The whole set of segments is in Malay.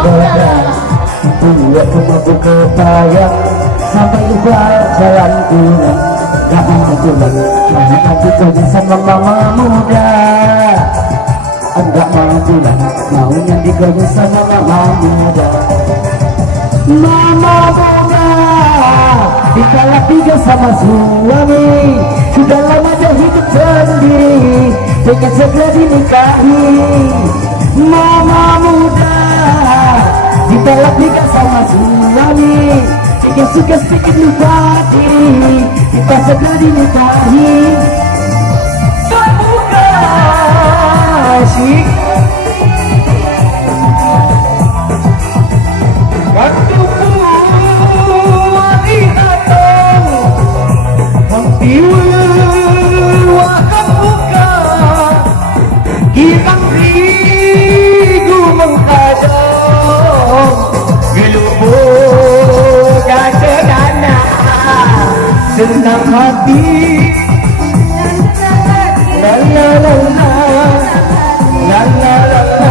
menggoda, buatku membuka bayang sampai lupa jalan pulang. Gak mau pulang, nanti kau sama mama muda. Enggak mau pulang, maunya diganggu sama mama muda. Mama muda dikalah tiga sama suami, sudah lama dia hidup sendiri, pengen segera dinikahi. Mama muda dikalah tiga sama suami, ingin suka sedikit lupa diri, kita segera dinikahi. Terbuka asik waktuku hari datang, mengtiwul akan buka, hilang rigu mengkadang, gelubuk dana senang hati. La la la la la la la la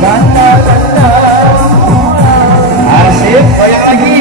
la la la la. Asik, goyang lagi.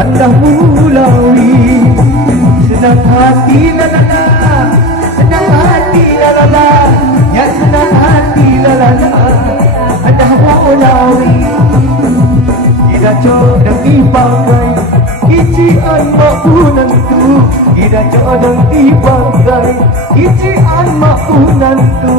Anda mulai senang hati la la la, senang hati la la la, ya senang hati la la la. Anda mulai tidak jodoh dipakai, kician makunan tu. Tidak jodoh dipakai, kician makunan tu.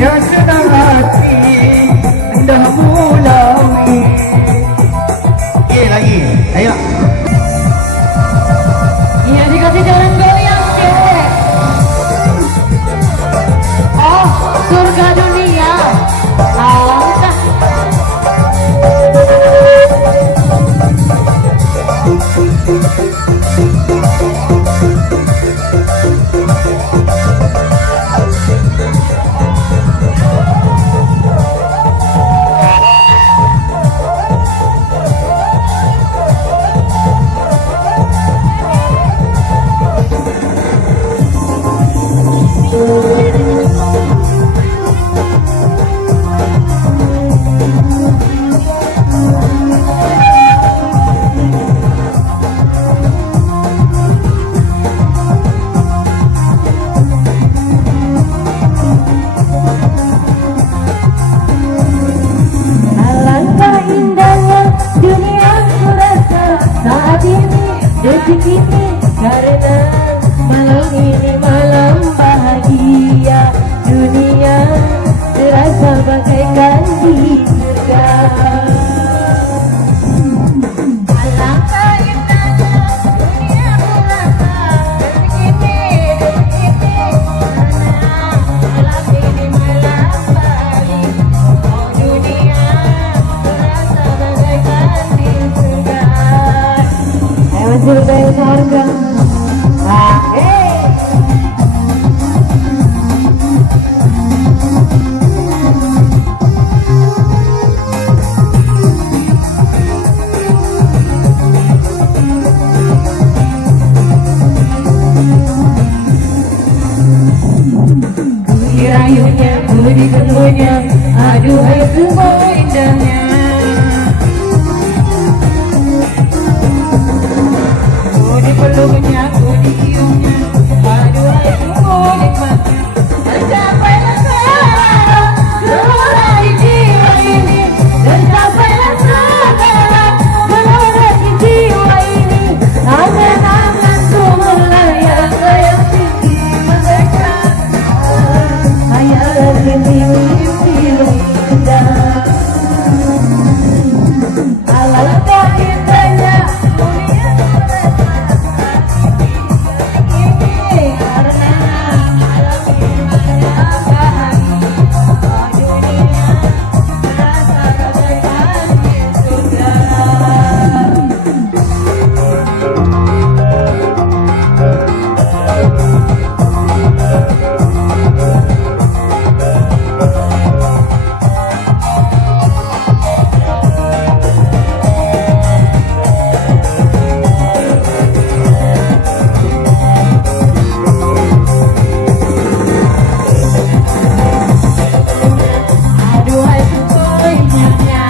Ya senang hati, dah mulai. Okey lagi, ayo. Iya dikasih jalan goyang cek. Oh surga dunia, alangkah. Detik ini karena malam ini malam bahagia, dunia terasa bagaikan di surga. Alangkah indahnya dunia merasa, detik ini karena malam ini malam bahagia, oh dunia terasa bagaikan di surga. Surga surga. tentunya, aduhai semua indahnya. Ku dipeluknya, ku diciumnya, aduhai semua nikmatnya. Tercapailah segala di jiwa ini, tercapailah segala di jiwa ini. Angan-angan ku melayang layang tinggi bagaikan hayalan mimpi-mimpi indah. Alangkah indahnya dunia ini, karena alam dimana bahagia dunia terasa bagaikan di surga. Aduhai sesungguhnya,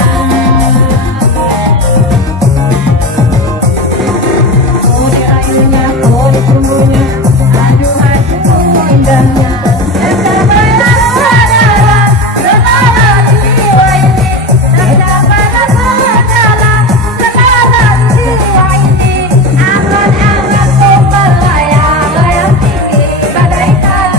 oh dirayunya, oh ditunggunya, aduhai sesungguh indahnya. Tercapailah segala di jiwa ini, tercapailah segala di jiwa ini. Angan-angan ku melayang layang tinggi bagaikan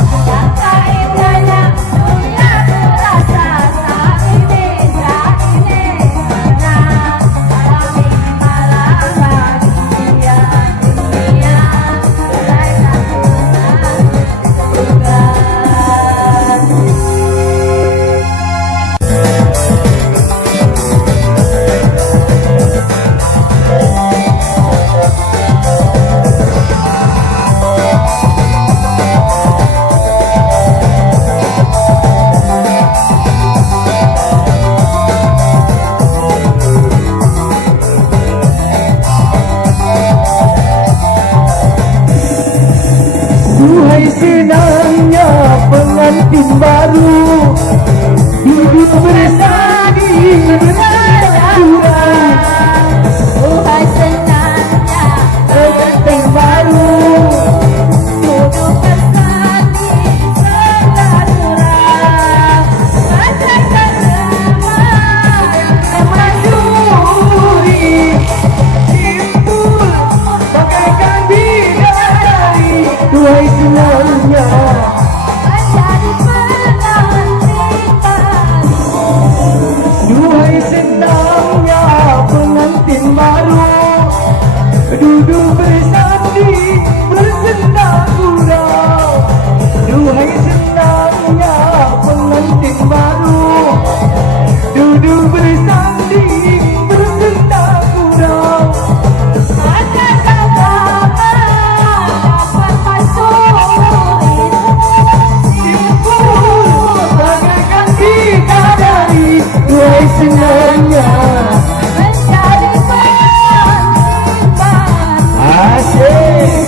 alangkah indahnya dunia terasa saat ini, karena alam ini malah bahagia dunia bagaikan surga. Duhai senangnya pengantin baru, hidup bersadi bersyukur. Duhai senangnya Pengantin baru, duduk bersandi bersyukur. Bagaikan remah Masuri, timbul bagaikan bidadari. Duhai senangnya menjadi pengantin Duhai senangnya pengantin baru, duduk bersandi bersenda gurau. Duhai senangnya pengantin baru, duduk bersandi bersenda gurau. bagaikan gambar dapat masuri. Timbul bagaikan bidadari. Duhai senangnya Menjadi pengantin baru. asyik.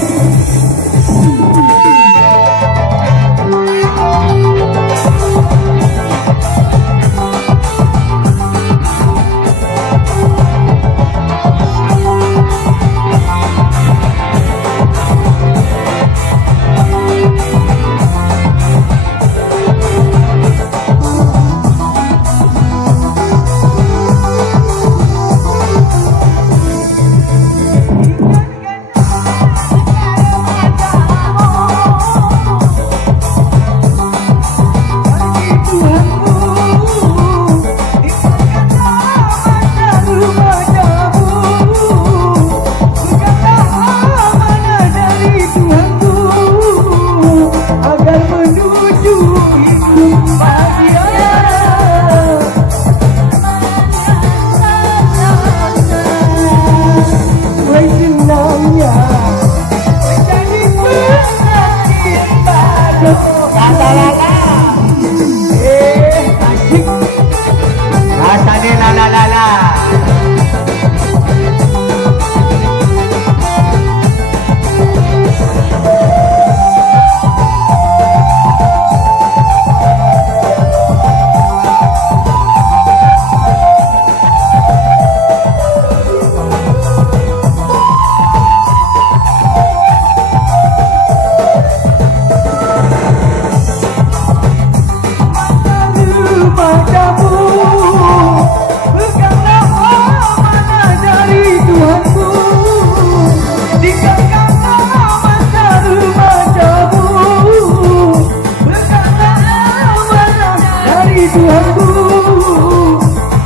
Tuhanku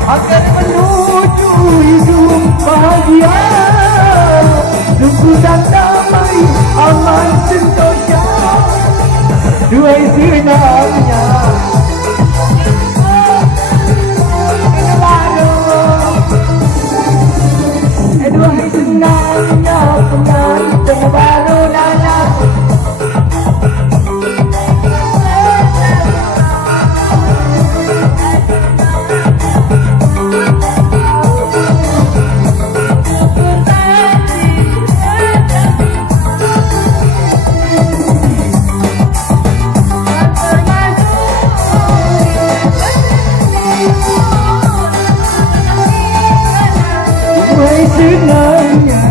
agar menuju hidup bahagia, sungguh dan damai, aman sentosa, duai senangnya. Duai senangnya pengantin baru nana. Duai senangnya